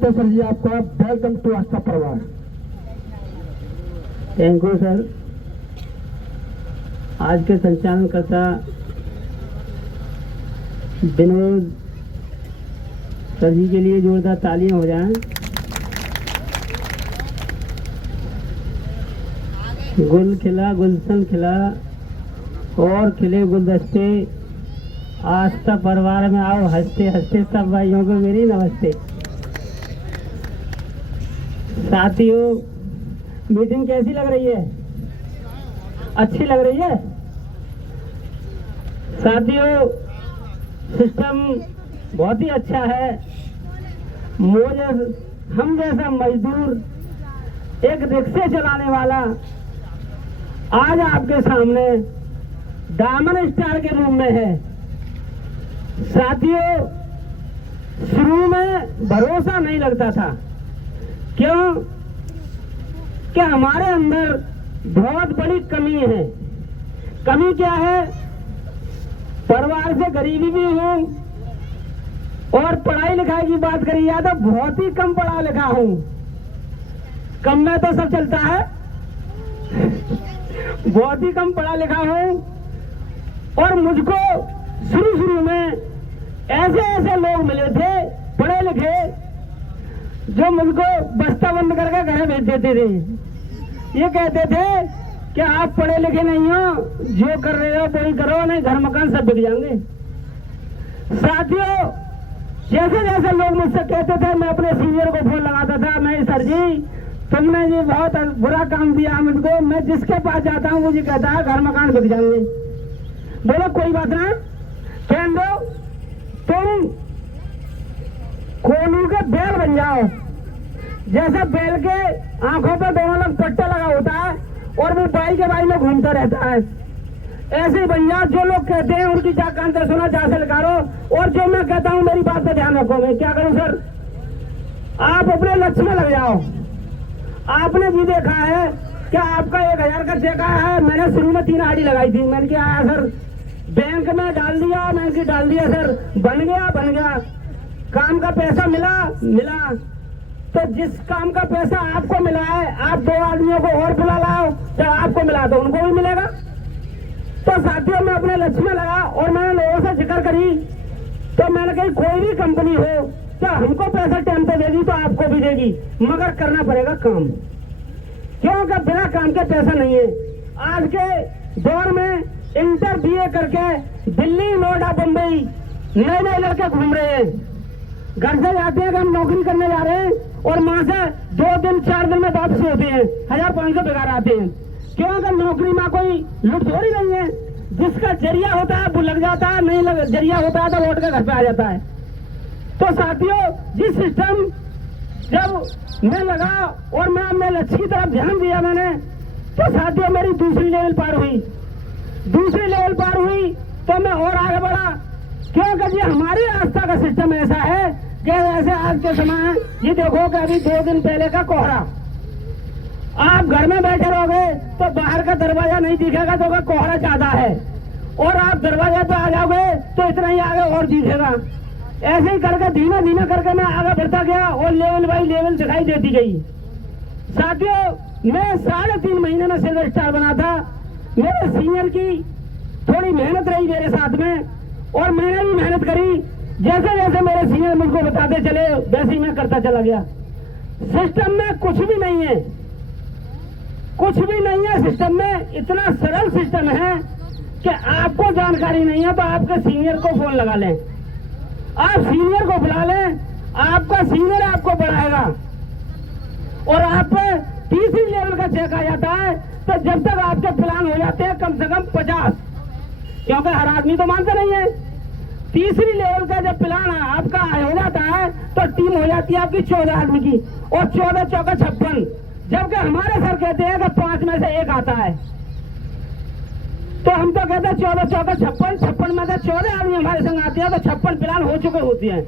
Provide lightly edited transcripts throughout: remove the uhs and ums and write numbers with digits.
स्वागत है सर जी आपका। वेलकम टू आस्था परिवार। Thank you sir. आज के संचालनकर्ता विनोद सर जी के लिए जोरदार तालियां हो जाएं। गुल खिला, गुलशन खिला और खिले गुलदस्ते। आस्था परिवार में आओ हंसते हंसते। सब भाइयों को मेरी नमस्ते। साथियों, मीटिंग कैसी लग रही है? अच्छी लग रही है? साथियों, सिस्टम बहुत ही अच्छा है। मुझे हम जैसा मजदूर एक रिक्शे चलाने वाला आज आपके सामने डायमंड स्टार के रूप में है। साथियों, शुरू में भरोसा नहीं लगता था। क्यों? कि हमारे अंदर बहुत बड़ी कमी है। कमी क्या है? परिवार से गरीबी भी हूँ और पढ़ाई लिखाई की बात करी जाए तो बहुत ही कम पढ़ा लिखा हूँ। कम में तो सब चलता है। बहुत ही कम पढ़ा लिखा हूँ और मुझको शुरू में ऐसे ऐसे लोग मिले थे पढ़े लिखे जो मुझको बस्ता बंद करके घर भेज देते थे। ये कहते थे कि आप पढ़े लिखे नहीं हो, जो कर रहे हो वही करो, नहीं घर मकान सब बिक जाएंगे। साथियों, जैसे जैसे लोग मुझसे कहते थे, मैं अपने सीनियर को फोन लगाता था, मैं सर जी तुमने ये बहुत बुरा काम दिया मुझको। मैं जिसके पास जाता हूँ वो ये कहता है घर मकान बिक जाएंगे। बोलो कोई बात ना, फ्रेंड दो, तुम कोनू के बैल बन जाओ। जैसा बैल के आंखों पे दोनों लग पट्टा लगा होता है और वो बाई के बाई में घूमता रहता है, ऐसे ही बन जाओ। जो लोग कहते हैं उनकी जा कान से सुना, जा से लकारो, और जो मैं कहता हूँ मेरी बात पे ध्यान रखो। मैं क्या करूँ सर? आप अपने लक्ष्य में लग जाओ। आपने भी देखा है कि आपका 1000 का चेक आया है। मैंने शुरू में 3 आईडी लगाई थी। मैंने क्या आया सर? बैंक में डाल दिया, मैंने डाल दिया सर, बन गया। काम का पैसा मिला। तो जिस काम का पैसा आपको मिला है, आप 2 आदमियों को और बुला लाओ, जब आपको मिला तो उनको भी मिलेगा। तो साथियों, मैं अपने लक्ष्य में लगा और मैंने लोगों से जिक्र करी। तो मैंने कही कोई भी कंपनी हो तो हमको पैसा टाइम पे देगी तो आपको भी देगी, मगर करना पड़ेगा काम। क्योंकि बिना काम के पैसा नहीं है। आज के दौर में इंटर BA करके दिल्ली, नोएडा, बम्बई नए लड़के घूम रहे हैं। घर से जाते हैं कि हम नौकरी करने जा रहे हैं और वहां से 2 दिन 4 दिन में वापसी होते हैं, 1500 बेकार आते हैं। क्योंकि नौकरी में कोई लुट थोड़ी नहीं है। जिसका जरिया होता है वो लग जाता है, नहीं जरिया होता है तो लौट के घर पे आ जाता है। तो साथियों, जिस सिस्टम जब मैं लगा और मैं अपने लक्ष्य की तरफ ध्यान दिया मैंने, तो साथियों मेरी दूसरी लेवल पार हुई तो मैं और आगे बढ़ा। क्योंकि जी हमारी आस्था का सिस्टम ऐसा है कि ऐसे आज के समय ये देखो कि अभी 2 दिन पहले का कोहरा, आप घर में बैठे रहोगे तो बाहर का दरवाजा नहीं दिखेगा तो कोहरा ज्यादा है, और आप दरवाजे पे आ जाओगे तो इतना ही आगे और दिखेगा। ऐसे ही करके धीमे धीमे करके मैं आगे बढ़ता गया और लेवल बाई लेवल दिखाई देती गई। साथियों, मैं 3.5 महीने में सिल्वर स्टार बना था। मेरे सीनियर की थोड़ी मेहनत रही मेरे साथ में और मैंने भी मेहनत करी। जैसे जैसे मेरे सीनियर मुझको बताते चले वैसे ही मैं करता चला गया। सिस्टम में कुछ भी नहीं है। सिस्टम में इतना सरल सिस्टम है कि आपको जानकारी नहीं है तो आपके सीनियर को फोन लगा लें, आप सीनियर को बुला लें, आपका सीनियर आपको बढ़ाएगा और आप पे तीसरी लेवल का चेक आ जाता है। तो जब तक आपके प्लान हो जाते हैं कम से कम 50, क्योंकि हर आदमी तो मानता नहीं है। तीसरी लेवल का जब प्लान आपका हो जाता है तो टीम हो जाती है आपकी 14 आदमी की, और 14 चौका 56। जबकि हमारे सर कहते हैं कि 5 में से 1 आता है, तो हम तो कहते हैं 14 चौका 56 में से 14 आदमी हमारे संग आते हैं तो 56 प्लान हो चुके होते हैं।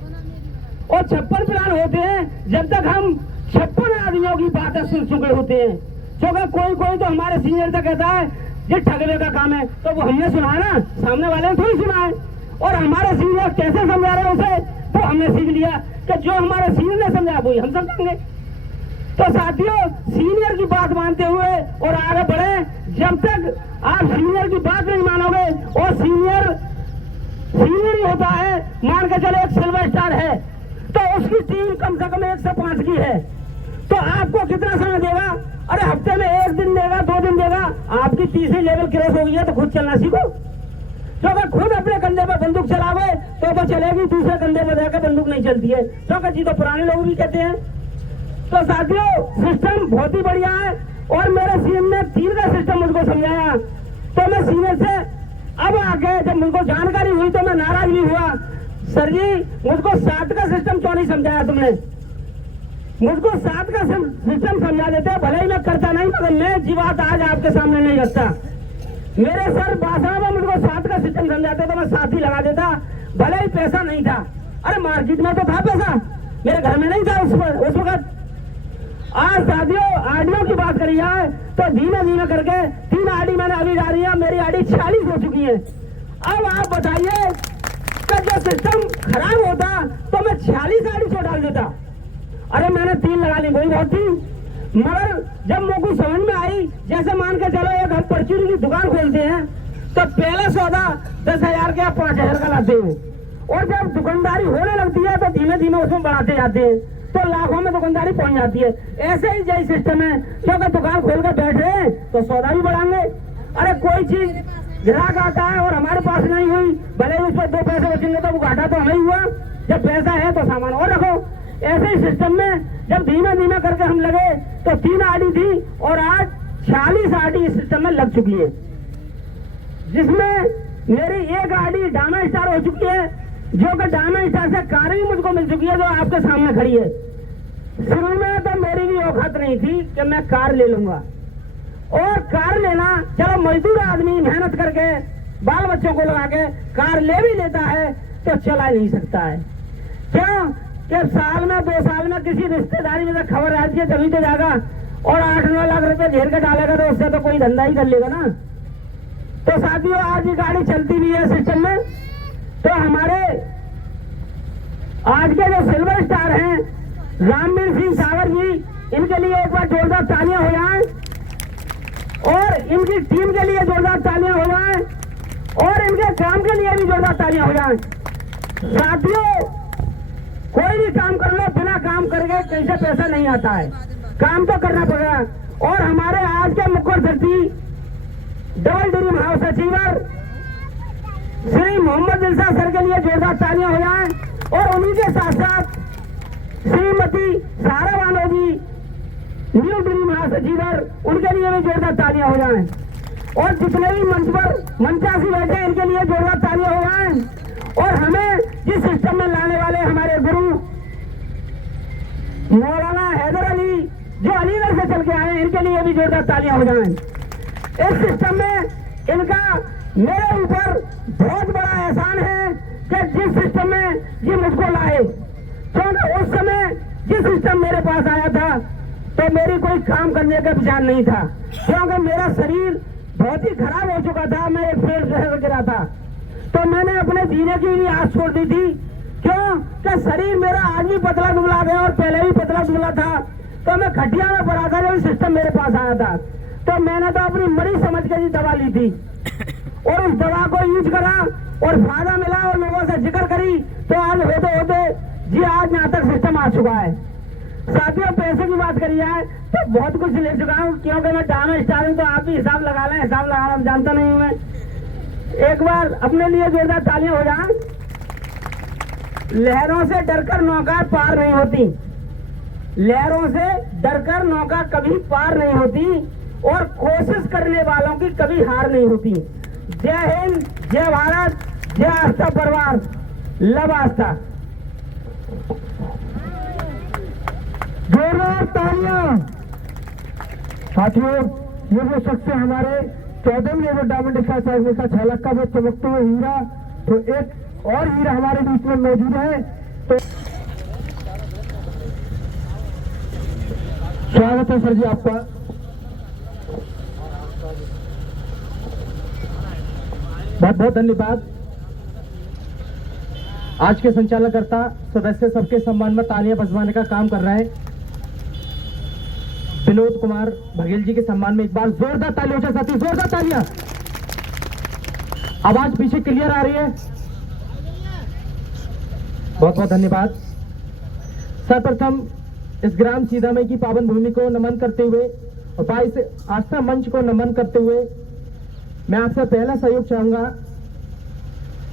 और 56 प्लान होते हैं जब तक हम 56 आदमियों की बातें सुन चुके होते हैं। क्योंकि कोई तो हमारे सीनियर से कहता है ये ठगने का काम है, तो वो हमने सुना ना, सामने वाले ने थोड़ी सुना है। और हमारे सीनियर कैसे समझा रहे हैं उसे तो हमने सीख लिया कि जो हमारे सीनियर ने समझाया वही हम समझेंगे। तो साथियों, सीनियर की बात मानते हुए और आगे बढ़े। जब तक आप सीनियर की बात नहीं मानोगे, और सीनियर ही होता है, मान के चलो एक सिल्वर स्टार है तो उसकी टीम कम से कम 105 की है, तो आपको कितना समय देगा? अरे हफ्ते में 1 दिन देगा, 2 दिन देगा। आपकी तीसरी लेवल क्रॉस हो गई है तो खुद चलना सीखो। तो अगर खुद अपने कंधे पर बंदूक चलावे तो चलेगी, दूसरे कंधे पर जाकर बंदूक नहीं चलती है। तो जी तो पुराने लोग भी कहते हैं। तो साथियों, सिस्टम बहुत ही बढ़िया है, और मेरे सीएम ने 3 का सिस्टम मुझको समझाया। तो मैं सीनियर से अब आगे जब मुझको जानकारी हुई तो मैं नाराज भी हुआ, सर जी मुझको 7 का सिस्टम क्यों नहीं समझाया तुमने? मुझको 7 का सिस्टम समझा देते, भले ही मैं करता नहीं, मगर मैं जी बात आज आपके सामने नहीं रखता। मेरे सर बादशाह में मुझको 7 का सिस्टम समझाते तो मैं 7 ही लगा देता, भले ही पैसा नहीं था। अरे मार्केट में तो था पैसा, मेरे घर में नहीं था उस वक्त। आज साथियों, आरडीओ की बात करी है तो धीमे धीमे करके 3 आरडी मैंने अभी डाली है, मेरी आरडी 46 हो चुकी है। अब आप बताइए कि जो सिस्टम खराब होता तो मैं 46 आरडी क्यों डाल देता? अरे मैंने 3 लगा ली, वही बहुत थी। मगर जब मुझको समझ में आई, जैसे मान के चलो एक हम परचूनी की दुकान खोलते हैं तो पहला सौदा 10,000 का 5,000 का लाते हैं, और जब दुकानदारी होने लगती है तो धीमे धीमे उसमें बढ़ाते जाते हैं, तो लाखों में दुकानदारी पहुंच जाती है। ऐसे ही जय सिस्टम है, क्योंकि दुकान खोल कर बैठ रहे हैं तो सौदा भी बढ़ाएंगे। अरे कोई चीज ग्राहक आता है और हमारे पास नहीं हुई, भले ही उस पर 2 पैसे बचेंगे तो वो घाटा तो हमें हुआ। जब पैसा है तो सामान और रखो। ऐसे ही सिस्टम में जब धीमे धीमे करके हम लगे तो 3 आरडी थी और आज 46 आरडी इस सिस्टम में लग चुकी है, जिसमें मेरी 1 आरडी डायमंड स्टार हो चुकी है, जो कि डायमंड स्टार से कार भी मुझको मिल चुकी है, जो आपके सामने खड़ी है। शुरू में तो मेरी भी औकात नहीं थी कि मैं कार ले लूंगा, और कार लेना, चलो मजदूर आदमी मेहनत करके बाल बच्चों को लगा के कार ले भी लेता है तो चला नहीं सकता है। क्यों कि साल में 2 साल में किसी रिश्तेदारी में खबर आती है तभी तो जाएगा, और 8-9 लाख रुपए घेर के डालेगा तो उससे तो कोई धंधा ही कर लेगा ना। तो साथियों, आज ये गाड़ी चलती भी है सिस्टम में। तो हमारे आज के जो सिल्वर स्टार हैं रामवीर सिंह सागर जी, इनके लिए एक बार जोरदार तालियां हो जाएं, और इनकी टीम के लिए जोरदार तालियां हो जाएं, और इनके काम के लिए भी जोरदार तालियां हो जाएं। साथियों, कोई भी काम कर लो, बिना काम करके कैसे पैसा नहीं आता है, काम तो करना पड़ेगा। और हमारे आज के मुख्य अतिथि double dream house achiever Shri Mohammad Dilshad sir के लिए जोरदार तालियां हो जाएं, और उन्हीं के साथ साथ श्रीमती सारा बानो जी न्यू ड्रीम हाउस अचीवर, उनके लिए भी जोरदार तालियां हो जाएं, और जितने भी मंच पर मंचासी बैठे हैं इनके लिए जोरदार तालियां हो जाएं। और हमें जिस सिस्टम में लाने वाले हमारे गुरु मौलाना हैदर अली, जो अलीगढ़ से चल के आए, इनके लिए भी जोरदार तालियां हो जाएं। इस सिस्टम में इनका मेरे ऊपर बहुत बड़ा एहसान है कि जिस सिस्टम में ये मुझको लाए, क्योंकि उस समय जिस सिस्टम मेरे पास आया था तो मेरी कोई काम करने का विचार नहीं था, क्योंकि मेरा शरीर बहुत ही खराब हो चुका था, मैं एक फेल शहर गिरा था, तो मैंने अपने जीने की भी आस छोड़ दी थी। क्यों कि शरीर मेरा आज भी पतला दुबला गया, और पहले भी पतला दुबला था, तो मैं खटिया में पड़ा था जब सिस्टम मेरे पास आया था। तो मैंने तो अपनी मरीज समझ के दवा ली थी, और उस दवा को यूज करा और फायदा मिला, और लोगों से जिक्र करी, तो आज होते होते जी आज यहाँ तक सिस्टम आ चुका है। साथियों, पैसे की बात करी जाए तो बहुत कुछ ले चुका हूँ, क्योंकि मैं डायमंड स्टार हूँ, तो आप भी हिसाब लगा लें, हिसाब लगाना जानता नहीं हूँ मैं। एक बार अपने लिए जोरदार तालियां हो जाएं। लहरों से डरकर नौका पार नहीं होती, लहरों से डरकर नौका कभी पार नहीं होती, और कोशिश करने वालों की कभी हार नहीं होती। जय हिंद, जय भारत, जय आस्था परिवार, लव आस्था। जोरदार तालियां। साथियों, ये वो शख्स है हमारे 14वें वो डायमंड स्टार साइकिल का 6 लाख का वो चमकते हुए हीरा। तो एक और हीरा हमारे बीच में मौजूद है, तो स्वागत है सर जी आपका। बहुत बहुत धन्यवाद। आज के संचालकर्ता सदस्य सबके सम्मान में तालियां बजवाने का काम कर रहे हैं। विनोद कुमार बघेल जी के सम्मान में एक बार जोरदार तालियां हो जाए साथी, जोरदार तालियां। आवाज पीछे क्लियर आ रही है? बहुत बहुत धन्यवाद। सर्वप्रथम इस ग्राम सीधामई की पावन भूमि को नमन करते हुए और 22 आस्था मंच को नमन करते हुए मैं आपसे पहला सहयोग चाहूंगा।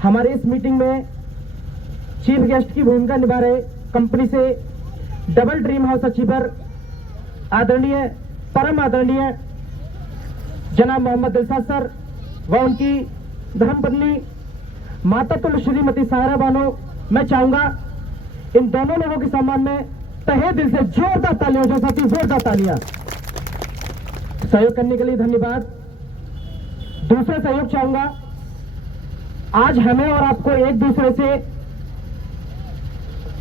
हमारे इस मीटिंग में चीफ गेस्ट की भूमिका निभा रहे कंपनी से डबल ड्रीम हाउस अचीवर आदरणीय परम आदरणीय जनाब मोहम्मद दिलशाद सर व उनकी धर्मपत्नी माता तुल श्रीमती सायरा बानो, मैं चाहूंगा इन दोनों लोगों के सम्मान में तहे दिल से जोरदार तालियां हो जाए साथी, जोरदार तालियां। सहयोग करने के लिए धन्यवाद। दूसरा सहयोग चाहूंगा, आज हमें और आपको एक दूसरे से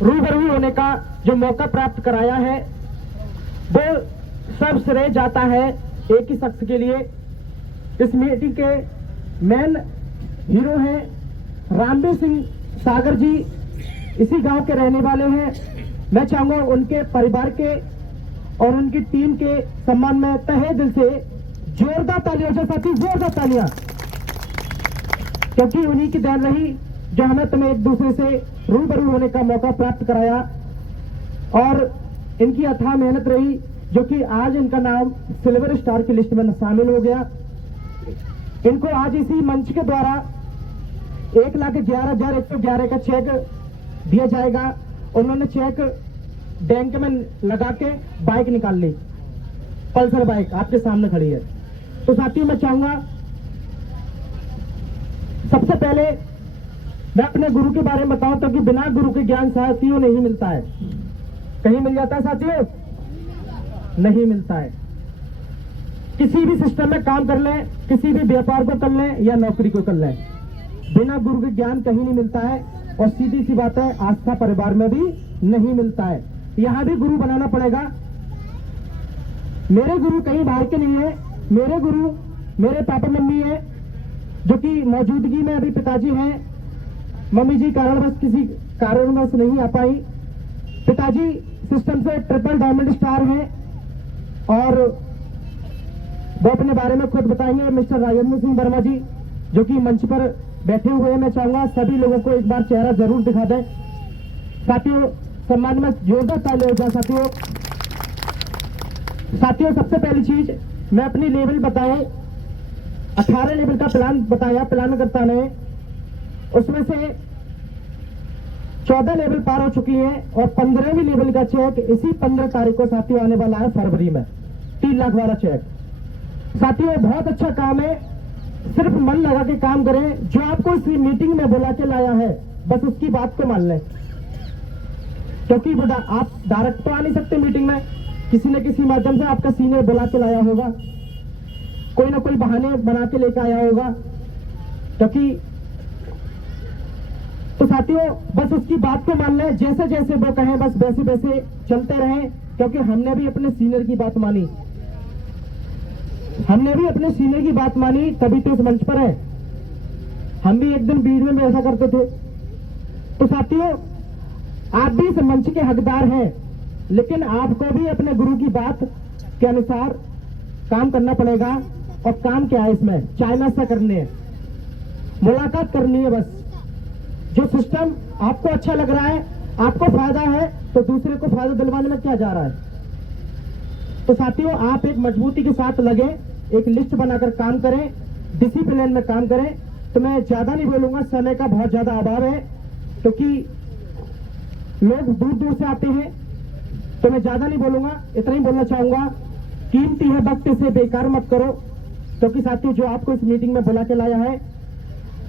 रूबरू होने का जो मौका प्राप्त कराया है वो सब श्रेय जाता है एक ही शख्स के लिए। इस मीटिंग के मेन हीरो हैं रामवीर सिंह सागर जी, इसी गांव के रहने वाले हैं। मैं चाहूंगा उनके परिवार के और उनकी टीम के सम्मान में तहे दिल से जोरदार तालियां हो जाए साथी, जोरदार तालियां, क्योंकि उन्हीं की देन रही जो हमें तुम्हें एक दूसरे से रूबरू होने का मौका प्राप्त कराया और इनकी अथाह मेहनत रही जो कि आज इनका नाम सिल्वर स्टार की लिस्ट में शामिल हो गया। इनको आज इसी मंच के द्वारा 1,11,111 का चेक दिया जाएगा। उन्होंने चेक बैंक में लगा के बाइक निकाल ली, पल्सर बाइक आपके सामने खड़ी है। तो साथियों मैं चाहूंगा सबसे पहले मैं अपने गुरु के बारे में बताऊं तो कि बिना गुरु के ज्ञान साथियों नहीं मिलता है। कहीं मिल जाता है साथियों? नहीं मिलता है। किसी भी सिस्टम में काम कर लें, किसी भी व्यापार को कर लें या नौकरी को कर लें, बिना गुरु के ज्ञान कहीं नहीं मिलता है। और सीधी सी बात है, आस्था परिवार में भी नहीं मिलता है, यहां भी गुरु बनाना पड़ेगा। मेरे गुरु कहीं बाहर के नहीं है, मेरे गुरु मेरे पापा मम्मी है जो कि मौजूदगी में अभी पिताजी हैं। मम्मी जी कारणवश किसी कारणवश नहीं आ पाई। पिताजी सिस्टम से ट्रिपल डायमंड स्टार हैं और वो अपने बारे में खुद बताएंगे। मिस्टर राजेंद्र सिंह वर्मा जी जो कि मंच पर बैठे हुए हैं, मैं चाहूंगा सभी लोगों को एक बार चेहरा जरूर दिखा दें। साथियों सम्मान में जोरदार तालियां हो जाए साथियों। साथियों सबसे पहली चीज मैं अपनी लेवल बताऊं, 18 लेवल का प्लान बताया प्लानकर्ता ने, उसमें से 14 लेवल पार हो चुकी हैं और 15वीं लेवल का चेक इसी 15 तारीख को साथियों आने वाला है फरवरी में, 3 लाख वाला चेक। साथियों बहुत अच्छा काम है, सिर्फ मन लगा के काम करें। जो आपको इस मीटिंग में बुला के लाया है बस उसकी बात को मान लें, क्योंकि आप डायरेक्ट तो आ नहीं सकते मीटिंग में, किसी न किसी माध्यम से आपका सीनियर बुला के लाया होगा, कोई ना कोई बहाने बना के लेकर आया होगा। क्योंकि तो साथियों बस उसकी बात को मान लें, जैसे जैसे वो कहें बस वैसे वैसे चलते रहें, क्योंकि हमने भी अपने सीनियर की बात मानी, हमने भी अपने सीनियर की बात मानी, तभी तो इस मंच पर है। हम भी एक दिन वीडियो में ऐसा करते थे। तो साथियों आप भी इस मंच के हकदार हैं, लेकिन आपको भी अपने गुरु की बात के अनुसार काम करना पड़ेगा। और काम क्या है इसमें? चाइना से करनी है, मुलाकात करनी है। बस जो सिस्टम आपको अच्छा लग रहा है, आपको फायदा है, तो दूसरे को फायदा दिलवाने में क्या जा रहा है। तो साथियों आप एक मजबूती के साथ लगे, एक लिस्ट बनाकर काम करें, डिसिप्लिन में काम करें। तो मैं ज्यादा नहीं बोलूंगा, समय का बहुत ज्यादा अभाव है, क्योंकि लोग दूर दूर से आते हैं। तो मैं ज्यादा नहीं बोलूंगा, इतना ही बोलना चाहूंगा, कीमती है वक्त, इसे बेकार मत करो। क्योंकि साथियों जो आपको इस मीटिंग में बुला के लाया है,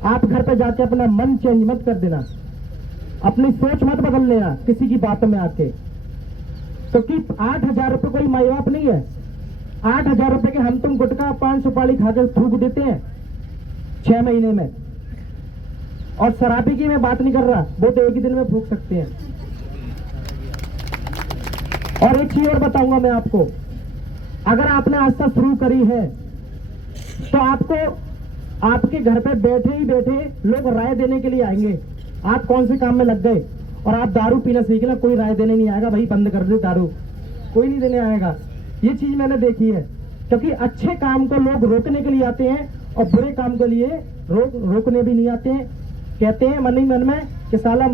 आप घर पे जाके अपना मन चेंज मत कर देना, अपनी सोच मत बदल लेना किसी की बातों में आके। क्योंकि 8,000 रुपए कोई माई बाप नहीं है। 8,000 रुपए के हम तुम गुटखा 5 सुपारी खाकर थूक देते हैं 6 महीने में। और शराबी की मैं बात नहीं कर रहा, वो तो एक ही दिन में फूक सकते हैं। और एक चीज और बताऊंगा मैं आपको, अगर आपने आस्था शुरू करी है तो आपको आपके घर पे बैठे ही बैठे लोग राय देने के लिए आएंगे आप कौन से काम में लग गए और आप दारू पीना सीख लें, कोई राय देने नहीं आएगा भाई बंद कर दे दारू, कोई नहीं देने आएगा। ये चीज मैंने देखी है, क्योंकि अच्छे काम को लोग रोकने के लिए आते हैं और बुरे काम के लिए रोकने भी नहीं आते हैं, कहते हैं मन ही मन में कि साला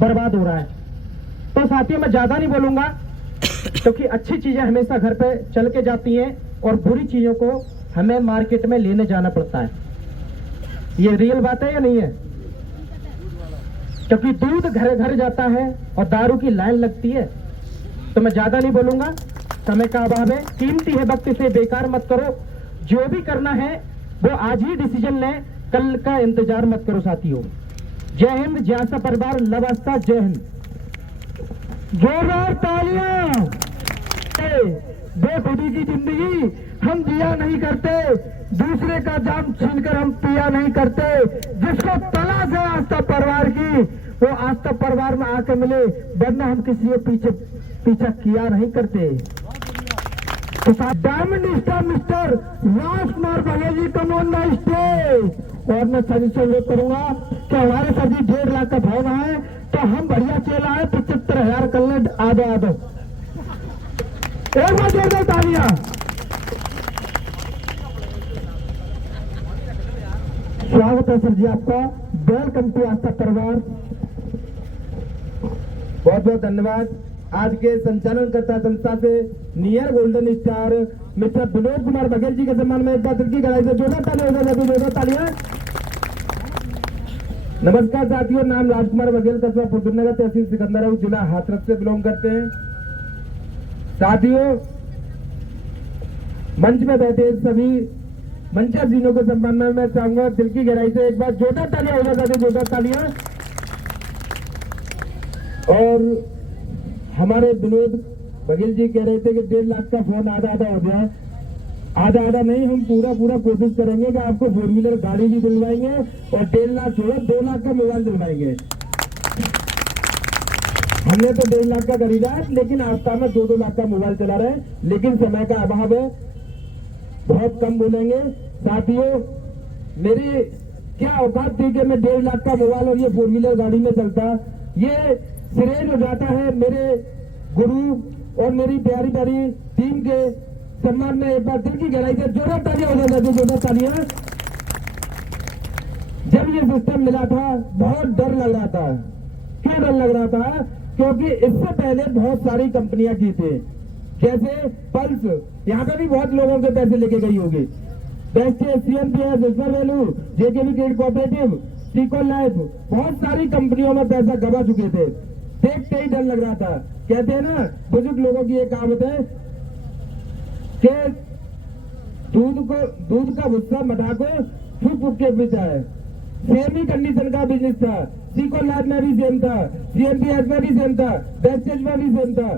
बर्बाद हो रहा है। तो साथियों मैं ज्यादा नहीं बोलूंगा, क्योंकि अच्छी चीजें हमेशा घर पे चल के जाती हैं और बुरी चीजों को हमें मार्केट में लेने जाना पड़ता है। ये रियल बात है या नहीं है? क्योंकि दूध घर घर जाता है और दारू की लाइन लगती है। तो मैं ज्यादा नहीं बोलूंगा, समय का अभाव है, कीमती है वक्त, इसे बेकार मत करो। जो भी करना है वो आज ही डिसीजन लें, कल का इंतजार मत करो साथियों। जय हिंद, जय आस्था परिवार, लवास्ता, जय हिंद। जोरदार तालियां। बेखुदी की जिंदगी हम जिया नहीं करते, दूसरे का जाम छीनकर हम पिया नहीं करते। जिसको तलाश है आस्था परिवार की, वो आस्था परिवार में आके मिले, वरना हम किसी के पीछा किया नहीं करते। तो diamond star mister Rajkumar Baghel ji come on the stage. और मैं सभी से अनुरोध करूंगा कि हमारे सभी 1.5 लाख का भाव है, तो हम बढ़िया चेला है, 75,000 कर ले आधो आधो। एक बार जोरदार तालियां। स्वागत है सर जी आपका, वेलकम टू आस्था परिवार। बहुत बहुत धन्यवाद। आज के संचालनकर्ता संस्था से near golden star mister Vinod Kumar Baghel ji के सम्मान में एक बार दिल की गहराई से जोरदार तालियां हो जाए, जोरदार तालियां। नमस्कार साथियों, नाम राजकुमार बघेल, कस्बा फुलपुर, तहसील सिकंदराबाद, जिला हाथरस से बिलोंग करते हैं। साथियों, मंच में बैठे सभी मंचासीनों को सम्मान में मैं चाहूंगा दिल की गहराई से एक बार जोरदार तालियां हो जाए, जोरदार तालियां। और हमारे विनोद बघेल जी कह रहे थे कि 1.5 लाख का फोन आधा आधा हो गया। आधा आधा नहीं, हम पूरा कोशिश करेंगे कि आपको 4 व्हीलर गाड़ी भी दिलवाएंगे और 1.5 लाख छोड़ो 2 लाख का मोबाइल दिलवाएंगे। हमने तो 1.5 लाख का खरीदा है, लेकिन आस्था में 2-2 लाख का मोबाइल चला रहे हैं, लेकिन समय का अभाव है, बहुत कम बोलेंगे। साथियों, मेरी क्या औकात थी कि मैं 1.5 लाख का मोबाइल और ये 4 व्हीलर गाड़ी में चलता। ये श्रेय हो जाता है मेरे गुरु और मेरी प्यारी प्यारी टीम के सम्मान में एक बार दिल की गहराई से जोरदार तालियां हो जाती, जोरदार तालियां। जब ये सिस्टम मिला था बहुत डर लग रहा था। क्यों डर लग रहा था? क्योंकि इससे पहले बहुत सारी कंपनियां की थी, जैसे पल्स, यहाँ पे भी बहुत लोगों के पैसे लेके गई होगी, बेस्ट सीएमपीएस, इस्पर वैल्यू, जेकेबी क्रेडिट कोऑपरेटिव, सीको लाइफ, बहुत सारी कंपनियों में पैसा गवा चुके थे। देखते ही डर लग रहा था। कहते हैं ना, बुजुर्ग लोगों की एक कहावत है कि दूध का गुस्सा मठा को फूक फूक के पीता है। सेम ही कंडीशन का बिजनेस था, सीको लैब में भी सेम था, सीएमपीएस में भी सेम था, बेस्टेज में भी सेम था।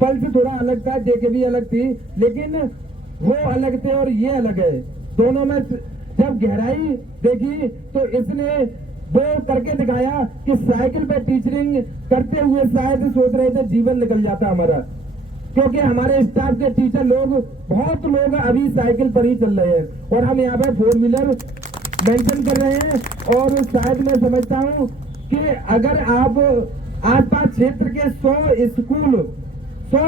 पल्स थोड़ा अलग था, जेकेबी अलग थी, लेकिन वो अलग थे और ये अलग है। दोनों में जब गहराई देखी तो इसने वो करके दिखाया कि साइकिल पे टीचरिंग करते हुए शायद सोच रहे थे जीवन निकल जाता हमारा, क्योंकि हमारे स्टाफ के टीचर लोग, बहुत लोग अभी साइकिल पर ही चल रहे हैं और हम यहाँ पे 4 व्हीलर मेंशन कर रहे हैं। और शायद मैं समझता हूँ कि अगर आप आसपास क्षेत्र के 100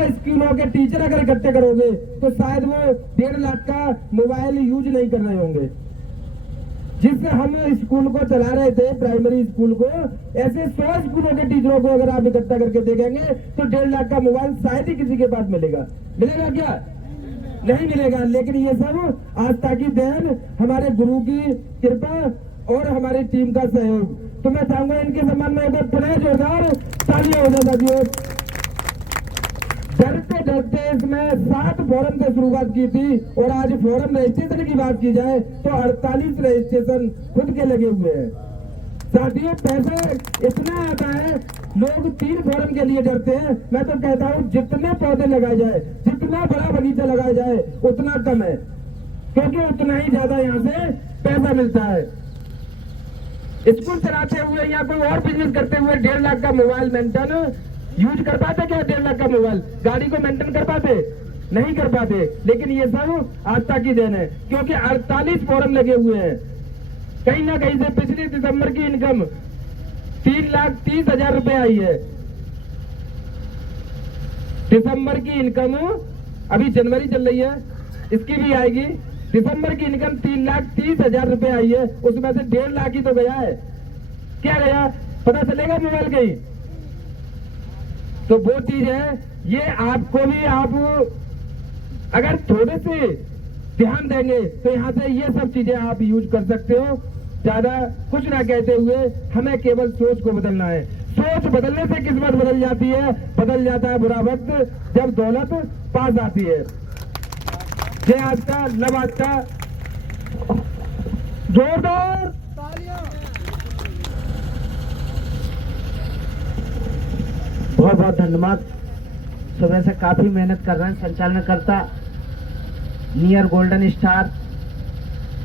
स्कूलों के टीचर अगर इकट्ठे करोगे तो शायद वो 1.5 लाख का मोबाइल यूज नहीं कर रहे होंगे। जिससे हम स्कूल को चला रहे थे, प्राइमरी स्कूल को, ऐसे 100 स्कूलों के टीचरों को अगर आप इकट्ठा करके देखेंगे तो 1.5 लाख का मोबाइल शायद ही किसी के पास मिलेगा। मिलेगा क्या? नहीं मिलेगा। लेकिन ये सब आस्था की देन, हमारे गुरु की कृपा और हमारी टीम का सहयोग। तो मैं चाहूंगा इनके सम्मान में एक बार पुनः जोरदार तालियां हो जाए साथियों। डरते डरते इसमें 7 फोरम से शुरुआत की थी और आज फोरम रजिस्ट्रेशन की बात की जाए तो 48 रजिस्ट्रेशन खुद के लगे हुए हैं। साथियों, पैसा इतना आता है, लोग 3 फोरम के लिए डरते हैं। मैं तो कहता हूँ जितने पौधे लगाए जाए, जितना बड़ा बगीचा लगाया जाए उतना कम है, क्योंकि उतना ही ज्यादा यहाँ से पैसा मिलता है। स्कूल चलाते हुए या कोई और बिजनेस करते हुए 1.5 लाख का मोबाइल मेंटेन यूज कर पाते क्या? 1.5 लाख का मोबाइल गाड़ी को मेंटेन कर पाते? नहीं कर पाते। लेकिन ये सब आस्था की देन है, क्योंकि 48 फोरम लगे हुए हैं। कहीं ना कहीं से पिछले दिसंबर की इनकम 3,30,000 रुपए आई है। दिसंबर की इनकम, अभी जनवरी चल रही है, इसकी भी आएगी। दिसंबर की इनकम 3,30,000 रुपए आई है, उसमें से 1.5 लाख ही तो गया है। क्या गया पता चलेगा मोबाइल कहीं? तो वो चीज है, ये आपको भी, आप अगर थोड़े से ध्यान देंगे तो यहाँ से ये सब चीजें आप यूज कर सकते हो। ज्यादा कुछ ना कहते हुए हमें केवल सोच को बदलना है। सोच बदलने से किस्मत बदल जाती है, बदल जाता है बुरा वक्त जब दौलत पास आती है। जय आस्था, लव आस्था, जोरदार बहुत बहुत धन्यवाद। सुबह से काफी मेहनत कर रहे हैं संचालनकर्ता near golden star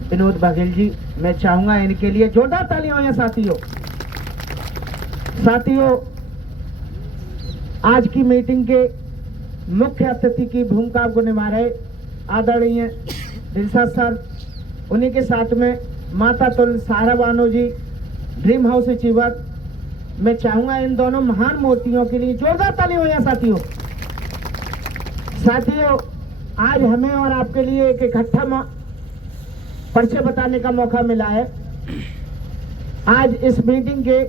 Vinod Baghel ji. मैं चाहूंगा इनके लिए जोरदार तालियां हों साथियों। साथियों, आज की मीटिंग के मुख्य अतिथि की भूमिका को निभा रहे आदरणीय दिलसा सर, उन्हीं के साथ में माता तुल सारा बानो जी, ड्रीम हाउस अचीवर। मैं चाहूंगा इन दोनों महान मूर्तियों के लिए जोरदार तालियां हों साथियों। साथियों, आज हमें और आपके लिए एक इकट्ठा परिचय बताने का मौका मिला है। आज इस मीटिंग के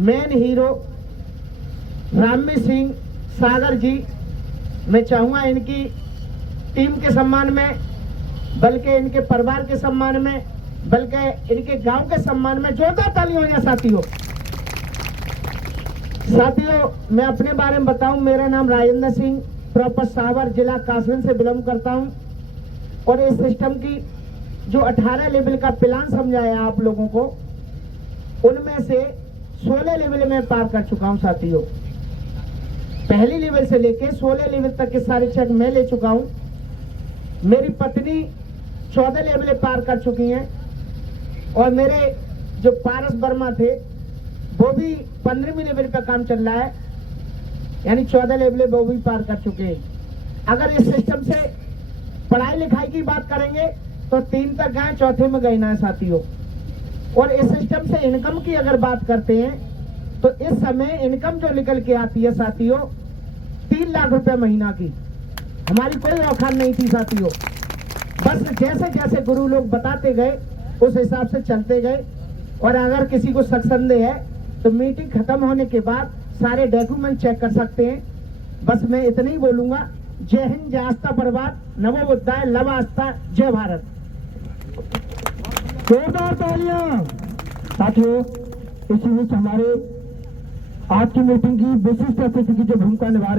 मेन हीरो रामी सिंह सागर जी, मैं चाहूंगा इनकी टीम के सम्मान में, बल्कि इनके परिवार के सम्मान में, बल्कि इनके गांव के सम्मान में जोरदार तालियां हों साथियों। साथियों, मैं अपने बारे में बताऊं, मेरा नाम राजेंद्र सिंह, प्रॉपर सावर, जिला कासगंज से बिलोंग करता हूं। और इस सिस्टम की जो 18 लेवल का प्लान समझाया आप लोगों को, उनमें से 16 लेवल में पार कर चुका हूं साथियों। पहली लेवल से लेके 16 लेवल तक के सारे चेक मैं ले चुका हूं। मेरी पत्नी 14 लेवल पार कर चुकी हैं और मेरे जो पारस वर्मा थे वो भी 15वीं लेवल का काम चल रहा है, यानी 14 लेवल वो भी पार कर चुके हैं। अगर इस सिस्टम से पढ़ाई लिखाई की बात करेंगे तो 3 तक गए, चौथे में गए ना है साथियों। और इस सिस्टम से इनकम की अगर बात करते हैं तो इस समय इनकम जो निकल के आती है साथियों 3 लाख रुपए महीना की। हमारी कोई औखान नहीं थी साथियों, बस जैसे जैसे गुरु लोग बताते गए उस हिसाब से चलते गए। और अगर किसी को शक संदेह है तो मीटिंग खत्म होने के बाद सारे डॉक्यूमेंट चेक कर सकते हैं। बस मैं इतना ही बोलूंगा। जय हिंद, जय आस्था बर्बाद, नमो बुद्धाय, लव आस्था, जय भारत। जोरदार तालियां। साथियों, इसी बीच हमारे आज की मीटिंग की विशिष्ट अतिथि की जो भूमिका निभा रहे